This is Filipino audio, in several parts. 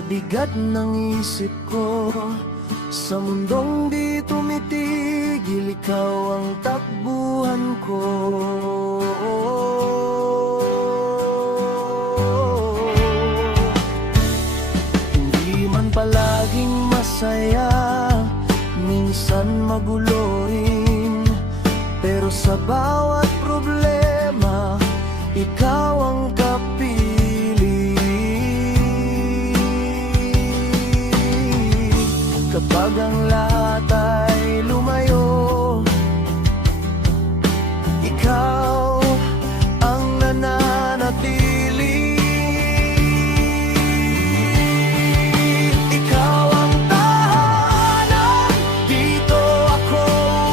Sa bigat ng isip ko, sa mundong di tumitigil, ikaw ang takbuhan ko. Hindi man palaging masaya, minsan magulo rin, pero sa bawat problema, ikaw ang kapili. Kapag ang lahat ay lumayo, ikaw ang nananatili. Ikaw ang tahanan, dito ako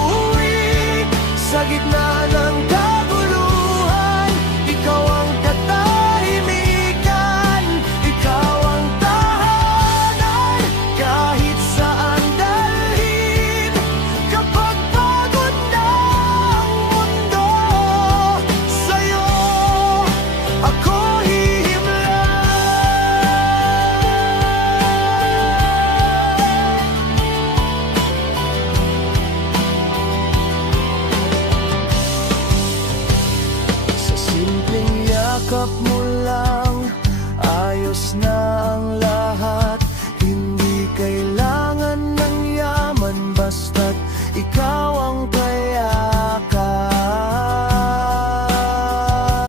uuwi. Sa gitna ng kaguluhan, ikaw ang katahimikan. Ikaw ang tahanan, kahit saan dalhin. Kapag pagod na ang mundo, sa'yo ako sa simpleng yakap mo lang, ayos na ang lahat. Hindi kailangan ng yaman, basta't ikaw ang kaya.